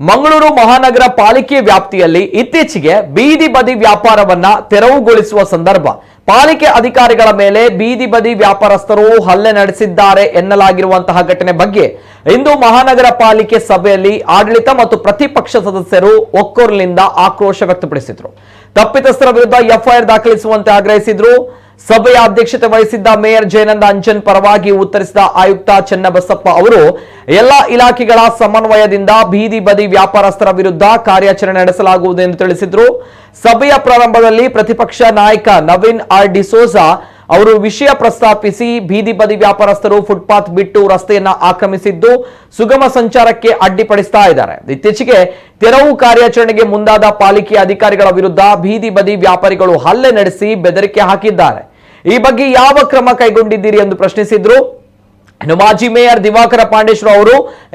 ಮಂಗಳೂರು ಮಹಾನಗರ ಪಾಲಿಕೆ ವ್ಯಾಪ್ತಿಯಲ್ಲಿ ಇತ್ತೀಚೆಗೆ ಬೀದಿ ಬದಿ ವ್ಯಾಪಾರವನ್ನ ತೆರವುಗೊಳಿಸುವ ಸಂದರ್ಭ ಪಾಲಿಕೆ ಅಧಿಕಾರಿಗಳ ಮೇಲೆ ಬೀದಿ ಬದಿ ವ್ಯಾಪಾರಸ್ಥರು ಹಲ್ಲೆ ನಡೆಸಿದ್ದಾರೆ ಎನ್ನಲಾಗಿರುವಂತಹ ಘಟನೆ ಬಗ್ಗೆ ಇಂದು ಮಹಾನಗರ ಪಾಲಿಕೆ ಸಭೆಯಲ್ಲಿ ಆಡಳಿತ ಮತ್ತು ಪ್ರತಿಪಕ್ಷ ಸದಸ್ಯರು ಒಕ್ಕೊರಲಿನಿಂದ ಆಕ್ರೋಶ ವ್ಯಕ್ತಪಡಿಸಿದರು. ತಪ್ಪಿತಸ್ಥರ ವಿರುದ್ಧ ಎಫ್ಐಆರ್ ದಾಖಲಿಸುವಂತೆ ಆಗ್ರಹಿಸಿದರು. ಸಭೆಯ ಅಧ್ಯಕ್ಷತೆ ವಹಿಸಿದ್ದ ಮೇಯರ್ ಜಯನಂದ ಅಂಜನ್ ಪರವಾಗಿ ಉತ್ತರಿಸಿದ ಆಯುಕ್ತ ಚನ್ನಬಸಪ್ಪ ಅವರು ಎಲ್ಲಾ ಇಲಾಖೆಗಳ ಸಮನ್ವಯದಿಂದ ಬೀದಿ ಬದಿ ವ್ಯಾಪಾರಸ್ಥರ ವಿರುದ್ಧ ಕಾರ್ಯಾಚರಣೆ ನಡೆಸಲಾಗುವುದು ಎಂದು ತಿಳಿಸಿದರು. ಸಭೆಯ ಪ್ರಾರಂಭದಲ್ಲಿ ಪ್ರತಿಪಕ್ಷ ನಾಯಕ ನವೀನ್ ಆರ್ ಡಿಸೋಜಾ ಅವರು ವಿಷಯ ಪ್ರಸ್ತಾಪಿಸಿ ಬೀದಿ ಬದಿ ವ್ಯಾಪಾರಸ್ಥರು ಫುಟ್ಪಾತ್ ಬಿಟ್ಟು ರಸ್ತೆಯನ್ನ ಆಕ್ರಮಿಸಿದ್ದು ಸುಗಮ ಸಂಚಾರಕ್ಕೆ ಅಡ್ಡಿಪಡಿಸ್ತಾ ಇದ್ದಾರೆ. ಇತ್ತೀಚೆಗೆ ತೆರವು ಕಾರ್ಯಾಚರಣೆಗೆ ಮುಂದಾದ ಪಾಲಿಕೆ ಅಧಿಕಾರಿಗಳ ವಿರುದ್ಧ ಬೀದಿ ಬದಿ ವ್ಯಾಪಾರಿಗಳು ಹಲ್ಲೆ ನಡೆಸಿ ಬೆದರಿಕೆ ಹಾಕಿದ್ದಾರೆ. ಈ ಬಗ್ಗೆ ಯಾವ ಕ್ರಮ ಕೈಗೊಂಡಿದ್ದೀರಿ ಎಂದು ಪ್ರಶ್ನಿಸಿದ್ರು. ಮಾಜಿ ಮೇಯರ್ ದಿವಾಕರ ಪಾಂಡೇಶ್ವರ ಅವರು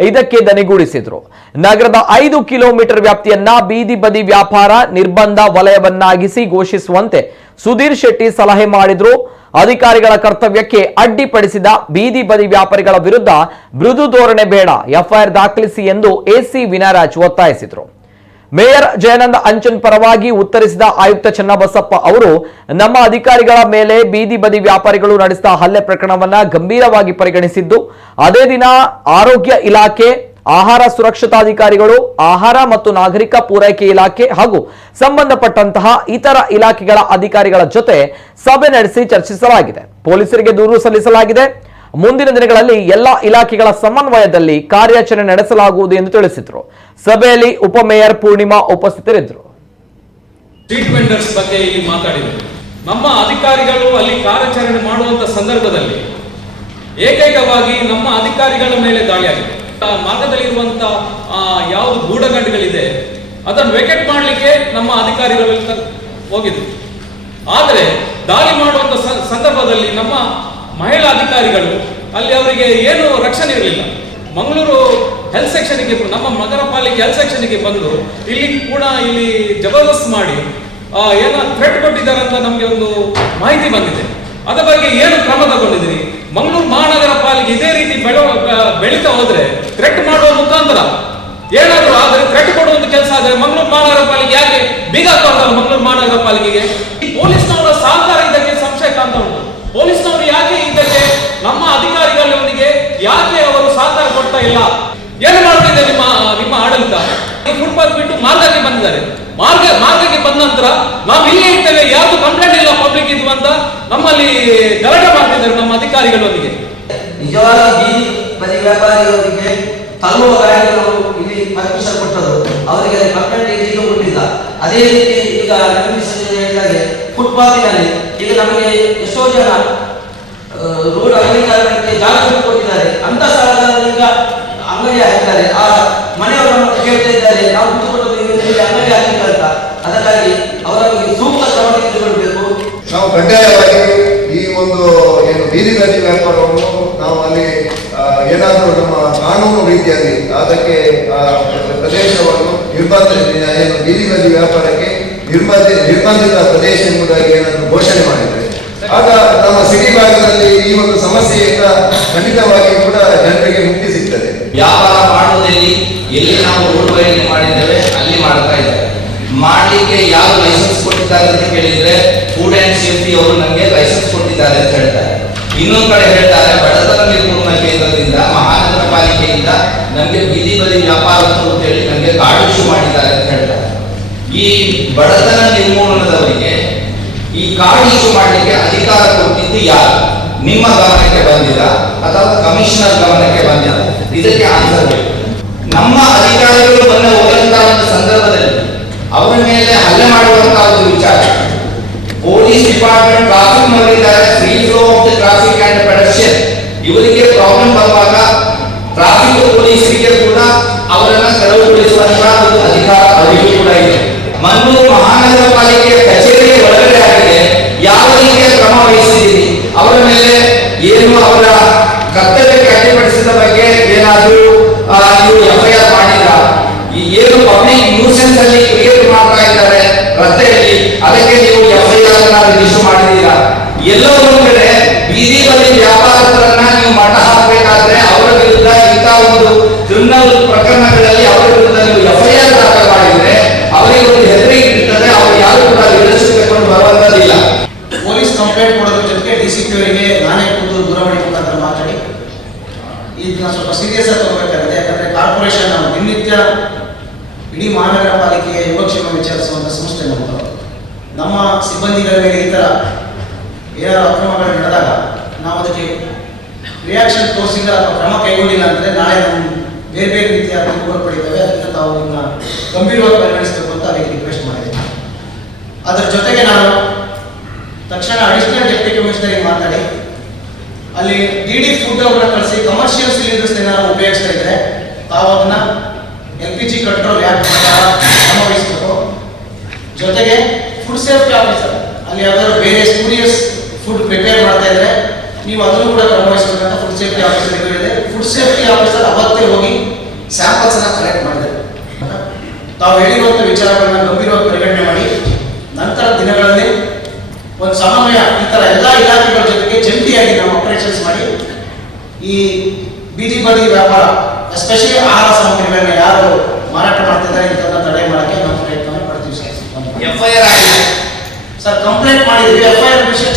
ಇದಕ್ಕೆ ದನಿಗೂಡಿಸಿದ್ರು. ನಗರದ 5 ಕಿಲೋಮೀಟರ್ ವ್ಯಾಪ್ತಿಯನ್ನ ಬೀದಿ ಬದಿ ವ್ಯಾಪಾರ ನಿರ್ಬಂಧ ವಲಯವನ್ನಾಗಿಸಿ ಘೋಷಿಸುವಂತೆ ಸುಧೀರ್ ಶೆಟ್ಟಿ ಸಲಹೆ ಮಾಡಿದ್ರು. ಅಧಿಕಾರಿಗಳ ಕರ್ತವ್ಯಕ್ಕೆ ಅಡ್ಡಿಪಡಿಸಿದ ಬೀದಿ ಬದಿ ವ್ಯಾಪಾರಿಗಳ ವಿರುದ್ಧ ಮೃದು ಧೋರಣೆ ಬೇಡ, ಎಫ್ಐಆರ್ ದಾಖಲಿಸಿ ಎಂದು ಎಸಿ ವಿನಾರಾಜ್ ಒತ್ತಾಯಿಸಿದರು. ಮೇಯರ್ ಜಯನಂದ ಅಂಚನ್ ಪರವಾಗಿ ಉತ್ತರಿಸಿದ ಆಯುಕ್ತ ಚನ್ನಬಸಪ್ಪ ಅವರು ನಮ್ಮ ಅಧಿಕಾರಿಗಳ ಮೇಲೆ ಬೀದಿ ಬದಿ ವ್ಯಾಪಾರಿಗಳು ನಡೆಸಿದ ಹಲ್ಲೆ ಪ್ರಕರಣವನ್ನ ಗಂಭೀರವಾಗಿ ಪರಿಗಣಿಸಿದ್ದು, ಅದೇ ದಿನ ಆರೋಗ್ಯ ಇಲಾಖೆ, ಆಹಾರ ಸುರಕ್ಷತಾಧಿಕಾರಿಗಳು, ಆಹಾರ ಮತ್ತು ನಾಗರಿಕ ಪೂರೈಕೆ ಇಲಾಖೆ ಹಾಗೂ ಸಂಬಂಧಪಟ್ಟಂತಹ ಇತರ ಇಲಾಖೆಗಳ ಅಧಿಕಾರಿಗಳ ಜೊತೆ ಸಭೆ ನಡೆಸಿ ಚರ್ಚಿಸಲಾಗಿದೆ. ಪೊಲೀಸರಿಗೆ ದೂರು ಸಲ್ಲಿಸಲಾಗಿದೆ. ಮುಂದಿನ ದಿನಗಳಲ್ಲಿ ಎಲ್ಲಾ ಇಲಾಖೆಗಳ ಸಮನ್ವಯದಲ್ಲಿ ಕಾರ್ಯಾಚರಣೆ ನಡೆಸಲಾಗುವುದು ಎಂದು ತಿಳಿಸಿದರು. ಸಭೆಯಲ್ಲಿ ಉಪಮೇಯರ್ ಪೂರ್ಣಿಮಾ ಉಪಸ್ಥಿತರಿದ್ದರು. ಸ್ಟ್ರೀಟ್ ವೆಂಡರ್ಸ್ ಬಗ್ಗೆ ಇಲ್ಲಿ ಮಾತಾಡಿದರು. ನಮ್ಮ ಅಧಿಕಾರಿಗಳು ಅಲ್ಲಿ ಕಾರ್ಯಾಚರಣೆ ಮಾಡುವಂತ ಸಂದರ್ಭದಲ್ಲಿ ಏಕೈಕವಾಗಿ ನಮ್ಮ ಅಧಿಕಾರಿಗಳ ಮೇಲೆ ದಾಳಿಯಾಗಿದೆ. ಮಾರ್ಗದಲ್ಲಿರುವಂತ ಯಾವುದು ಗೂಢಗಂಡುಗಳಿದೆ ಅದನ್ನು ವೆಕೆಟ್ ಮಾಡಲಿಕ್ಕೆ ನಮ್ಮ ಅಧಿಕಾರಿಗಳು ಹೋಗಿದ್ರು. ಆದರೆ ದಾಳಿ ಮಾಡುವಂತ ಸಂದರ್ಭದಲ್ಲಿ ನಮ್ಮ ಮಹಿಳಾ ಅಧಿಕಾರಿಗಳು ಅಲ್ಲಿ ಅವರಿಗೆ ಏನು ರಕ್ಷಣೆ ಇರಲಿಲ್ಲ. ಮಂಗಳೂರು ಹೆಲ್ತ್ ಸೆಕ್ಷನ್ಗೆ, ನಮ್ಮ ನಗರ ಪಾಲಿಕೆ ಹೆಲ್ತ್ ಸೆಕ್ಷನ್ಗೆ ಬಂದು ಇಲ್ಲಿ ಜಬರ್ದಸ್ತ್ ಮಾಡಿ ಏನೋ ಥ್ರೆಟ್ ಕೊಟ್ಟಿದ್ದಾರೆ ಅಂತ ನಮಗೆ ಒಂದು ಮಾಹಿತಿ ಬಂದಿದೆ. ಅದರ ಬಗ್ಗೆ ಏನು ಕ್ರಮ ತಗೊಂಡಿದ್ದೀರಿ? ಮಂಗಳೂರು ಮಹಾನಗರ ಪಾಲಿಕೆ ಇದೇ ರೀತಿ ಬೆಳೀತಾ ಹೋದ್ರೆ ಥ್ರೆಟ್ ಮಾಡುವ ಮುಖಾಂತರ ಏನಾದರೂ ಆದರೆ ಥ್ರೆಟ್ ಕೊಡುವಂತ ಕೆಲಸ ಆದರೆ ಮಂಗಳೂರು ಮಹಾನಗರ ಪಾಲಿಕೆ ಯಾಕೆ ಬೀಗ ಹಾಕಬಾರ್ದಲ್ಲ? ಮಂಗಳೂರು ಮಹಾನಗರ ಪಾಲಿಕೆಗೆ ಈ ಪೊಲೀಸ್ನವರ ಸಹಕಾರ ಇದಕ್ಕೆ ಸಂಶಯ ಕಾಣ್ತಾ ಉಂಟು. ಪೊಲೀಸ್ನವರು ಯಾಕೆ ಇದಕ್ಕೆ ನಮ್ಮ ಅಧಿಕಾರಿಗಳೊಂದಿಗೆ ಯಾಕೆ ಅವರು ಸಹಕಾರ ಕೊಡ್ತಾ ಇಲ್ಲ? ಏನು ಮಾಡ್ತಿದೆ ನಿಮ್ಮ ಆಡಳಿತ? ಫುಟ್ಪಾತ್ ಬಿಟ್ಟು ಮಾರ್ಗಕ್ಕೆ ಬಂದಿದ್ದಾರೆ. ಮಾರ್ಗಕ್ಕೆ ಬಂದ ನಂತರ ನಾವು ಇಲ್ಲೇ ಇರ್ತೇವೆ, ಯಾವುದು ಕಂಪ್ಲೇಂಟ್ ಇಲ್ಲ ಪಬ್ಲಿಕ್ ಇದು ಅಂತ ನಮ್ಮಲ್ಲಿ ಗಲಾಟೆ ಮಾಡ್ತಿದ್ದಾರೆ ನಮ್ಮ ಅಧಿಕಾರಿಗಳೊಂದಿಗೆ. ನಿಜವಾಗಿ ಬೀದಿ ಬದಿ ವ್ಯಾಪಾರಿಗಳಿಗೆ ತಳ್ಳುವ ಗಾಡಿಗಳು ಇಲ್ಲಿ ಪರ್ಮಿಷನ್ ಕೊಟ್ಟರು, ಅವರಿಗೆ ಕಂಪ್ಲೇಂಟ್ ಈಗ ಕೊಟ್ಟಿಲ್ಲ. ಅದೇ ರೀತಿ ಈಗ ಹೇಳಿದಾಗೆ ಫುಟ್ಪಾತಿನಲ್ಲಿ ಈಗ ನಮಗೆ ಎಷ್ಟೋ ಜನ ರೋಡ್ ಅಗಲೀಕರಣಕ್ಕೆ ಜಾಗ ಕೊಟ್ಟಿದ್ದಾರೆ. ಅಂತ ಸ್ಥಳದಲ್ಲಿ ಈಗ ಅಂಗಡಿ ಹಾಕಿದ್ದಾರೆ. ಆ ಮನೆಯವರನ್ನು ಕೇಳ್ತಾ ಇದ್ದಾರೆ, ನಾವು ದುಡ್ಡು ಕೊಟ್ಟದ್ದು ಅಂಗಡಿ ಹಾಕಿದ್ದಾರೆ ಅಂತ. ಅದಕ್ಕಾಗಿ ಅವರಿಗೆ ಸೂಕ್ತ ಕ್ರಮ ತೆಗೆದುಕೊಳ್ಬೇಕು. ನಾವು ಕಡ್ಡಾಯವಾಗಿ ಈ ಒಂದು ಏನು ಬೀದಿ ಬದಿ ವ್ಯಾಪಾರವನ್ನು ನಾವು ಅಲ್ಲಿ ಏನಾದರೂ ನಮ್ಮ ಕಾನೂನು ರೀತಿಯಾಗಿ ಅದಕ್ಕೆ ಪ್ರದೇಶವನ್ನು ಏನು ಬೀದಿ ಬದಿ ವ್ಯಾಪಾರಕ್ಕೆ ನಿರ್ಬಂಧಿತ ಪ್ರದೇಶ ಎಂಬುದಾಗಿ ಏನಾದರೂ ಘೋಷಣೆ ಮಾಡಿದರೆ ಆಗ ನಮ್ಮ ಸಿಟಿ ಭಾಗದಲ್ಲಿ ಈ ಒಂದು ಸಮಸ್ಯೆಯಿಂದ ಖಂಡಿತವಾಗಿ ಕೂಡ ಜನರಿಗೆ ಮುಕ್ತಿ ಸಿಗ್ತದೆ. ವ್ಯಾಪಾರ ಮಾಡುವುದರಲ್ಲಿ ಎಲ್ಲಿ ನಾವು ರೋಡ್ ವೈರಿಂಗ್ ಮಾಡಿದ್ದೇವೆ ಅಲ್ಲಿ ಮಾಡ್ತಾ ಇದ್ದಾರೆ. ಮಾಡಲಿಕ್ಕೆ ಯಾರು ಲೈಸೆನ್ಸ್ ಕೊಟ್ಟಿದ್ದಾರೆ ಅಂತ ಕೇಳಿದ್ರೆ ಫುಡ್ ಅಂಡ್ ಸೇಫ್ಟಿ ಅವರು ನಮಗೆ ಲೈಸೆನ್ಸ್ ಕೊಟ್ಟಿದ್ದಾರೆ ಅಂತ ಹೇಳ್ತಾರೆ. ಇನ್ನೊಂದು ಕಡೆ ಹೇಳ್ತಾರೆ ಬಡತನ ನಿರ್ಮೂಲನಾ ಕೇಂದ್ರದಿಂದ ಮಹಾನಗರ ಪಾಲಿಕೆಯಿಂದ ನಮಗೆ ಬೀದಿ ಬದಿ ವ್ಯಾಪಾರ ಅಂತ ಹೇಳಿ ನಮಗೆ ಕಾರ್ಡ್ ಇಶ್ಯೂ ಮಾಡಿದ್ದಾರೆ ಅಂತ ಹೇಳ್ತಾರೆ. ಈ ಬಡತನ ನಿರ್ಮೂಲನದವರಿಗೆ ಈ ಕಾರ್ಡ್ ಇಶ್ಯೂ ಮಾಡಲಿಕ್ಕೆ ಅಧಿಕಾರ ಕೊಟ್ಟಿದ್ದು ಯಾರು? ನಿಮ್ಮ ಗಮನಕ್ಕೆ ಬಂದಿಲ್ಲ ಅಥವಾ ಕಮಿಷನರ್ ಗಮನಕ್ಕೆ ಬಂದಿಲ್ಲ? ಇದಕ್ಕೆ ಆನ್ಸರ್ ಬೇಕು. ನಮ್ಮ ಅಧಿಕಾರಿಗಳು ಬಂದ ಹೋದಂತಹ ಒಂದು ಸಂದರ್ಭದಲ್ಲಿ ಅವರ ಮೇಲೆ ಹಲ್ಲೆ ಮಾಡುವಂತಹ ಒಂದು ವಿಚಾರ, ಪೊಲೀಸ್ ಡಿಪಾರ್ಟ್ಮೆಂಟ್ ಟ್ರಾಫಿಕ್ ಮಾಡಿದ್ದಾರೆ, free flow of the traffic and pedestrian ಇವರಿಗೆ ಪ್ರಾಬ್ಲಮ್ ಬರುವಾಗ ಟ್ರಾಫಿಕ್ ಪೊಲೀಸರಿಗೆ ಕೂಡ ಅವರನ್ನ ತೆರವುಗೊಳಿಸುವಂತಹ ಒಂದು ಅಧಿಕಾರ ಅವರಿಗೂ ಕೂಡ ಇದೆ. ಮಂಗಳೂರು ಮಹಾನಗರ ಪಾಲಿಕೆಯ ಕಚೇರಿಗೆ ಒಳಗಡೆ ಆಗಿದೆ, ಯಾವ ರೀತಿಯ ಕ್ರಮ ವಹಿಸಿದ್ದೀರಿ? ಅವರ ಮೇಲೆ ಏನು ಅವರ ಕರ್ತವ್ಯಕ್ಕೆ ಅಡ್ಡಿಪಡಿಸಿದ ಬಗ್ಗೆ ಏನಾದರೂ ನೀವು ಎಫ್ಐಆರ್ ಮಾಡಿದ್ರಾ? ಏನು ಪಬ್ಲಿಕ್ ನ್ಯೂಸೆನ್ಸ್ ಅಲ್ಲಿ ಕ್ರಿಯೇಟ್ ಮಾಡ್ತಾ ಇದ್ದಾರೆ ರಸ್ತೆಯಲ್ಲಿ, ಅದಕ್ಕೆ ನೀವು ಎಫ್ಐಆರ್ ರಿಜಿಸ್ಟರ್ ಮಾಡಿದ್ದೀರಾ? ಎಲ್ಲೋ ಒಂದು ಕಡೆ ಬೀದಿ ಬದಿ ವ್ಯಾಪಾರಸ್ಥರನ್ನ ನೀವು ಮಟ್ಟ ಹಾಕಬೇಕಾದ್ರೆ ಅವರ ವಿರುದ್ಧ ಇಂಥ ಒಂದು ಕ್ರಿಮಿನಲ್ ಪ್ರಕರಣಗಳಲ್ಲಿ ಅವರ ವಿರುದ್ಧ ನೀವು ಇಡೀ ಮಹಾನಗರ ಪಾಲಿಕೆಯ ಯೋಗಕ್ಷೇಮ ವಿಚಾರಿಸುವಂಥ ಸಂಸ್ಥೆ ನಮ್ಮದು. ನಮ್ಮ ಸಿಬ್ಬಂದಿಗಳ ಮೇಲೆ ಈ ಥರ ಏನಾದರೂ ಅಕ್ರಮಗಳು ನಡೆದಾಗ ನಾವು ಅದಕ್ಕೆ ರಿಯಾಕ್ಷನ್ ತೋರಿಸಿಲ್ಲ ಅಥವಾ ಕ್ರಮ ಕೈಗೊಂಡಿಲ್ಲ ಅಂದರೆ ನಾಳೆ ನಮ್ಮ ಬೇರೆ ಬೇರೆ ರೀತಿಯ ತೀರ್ಪುಗಳು ಪಡಿತೇವೆ. ಅದರಿಂದ ತಾವು ಇದನ್ನ ಗಂಭೀರವಾಗಿ ಪರಿಗಣಿಸಬೇಕು ಅಂತ ಅವರಿಗೆ ರಿಕ್ವೆಸ್ಟ್ ಮಾಡಿದ್ದೀನಿ. ಅದರ ಜೊತೆಗೆ ನಾನು ತಕ್ಷಣ ಅಡಿಷನಲ್ ಡೆಪ್ಟಿ ಕಮಿಷನರಿಗೆ ಮಾತಾಡಿ ಅಲ್ಲಿ DD ಫುಡ್ ಅವ್ರನ್ನ ಕಳಿಸಿ ಕಮರ್ಷಿಯಲ್ ಸಿಲಿಂಡರ್ಸ್ ಏನಾದ್ರು ಉಪಯೋಗಿಸ್ತಾ ಇದ್ರೆ ತಾವು ಅದನ್ನ LPG ಕಂಟ್ರೋಲ್ ಆ್ಯಕ್ಟ್ ಕ್ರಮ ವಹಿಸಬೇಕು. ಜೊತೆಗೆ ಫುಡ್ ಸೇಫ್ಟಿ ಆಫೀಸರ್ ಅಲ್ಲಿ ಯಾವ್ದಾದ್ರು ಬೇರೆ ಸ್ಪೂರಿಯಸ್ ಫುಡ್ ಪ್ರಿಪೇರ್ ಮಾಡ್ತಾ ಇದ್ರೆ ನೀವು ಅದನ್ನು ಕೂಡ ಕ್ರಮ ವಹಿಸಬೇಕಂತ ಫುಡ್ ಸೇಫ್ಟಿ ಆಫೀಸರ್ ಹೇಳಿದೆ. ಫುಡ್ ಸೇಫ್ಟಿ ಆಫೀಸರ್ ಅವತ್ತೇ ಹೋಗಿ ಸ್ಯಾಂಪಲ್ಸ್ ಅನ್ನ ಕಲೆಕ್ಟ್ ಮಾಡಿದ್ದಾರೆ. ತಾವು ಹೇಳಿರುವಂಥ ವಿಚಾರಗಳನ್ನ ಗಂಭೀರವಾಗಿ ಪರಿಗಣನೆ ಮಾಡಿ ನಂತರ ದಿನಗಳಲ್ಲಿ ಒಂದು ಸಮನ್ವಯ ಈ ತರ ಎಲ್ಲ ಇಲಾಖೆಗಳ ಜೊತೆಗೆ ಜಂಟಿಯಾಗಿ ನಾವು ಆಪರೇಷನ್ಸ್ ಮಾಡಿ ಈ ಬೀದಿ ಬದಿ ವ್ಯಾಪಾರ ಎಸ್ಪೆಷಲಿ ಆಹಾರ ಸಾಮಗ್ರಿಗಳನ್ನ ಯಾರು ಮಾರಾಟ ಮಾಡ್ತಿದ್ದಾರೆ ಇಂಥದನ್ನ ತಡೆ ಮಾಡೋಕ್ಕೆ ನಾವು ಪ್ರಯತ್ನ ಪಡ್ತೀವಿ ಸರ್. FIR ಆಗಿದೆ ಸರ್ ಕಂಪ್ಲೇಂಟ್ ಮಾಡಿದ್ವಿ. FIR ವಿಷಯ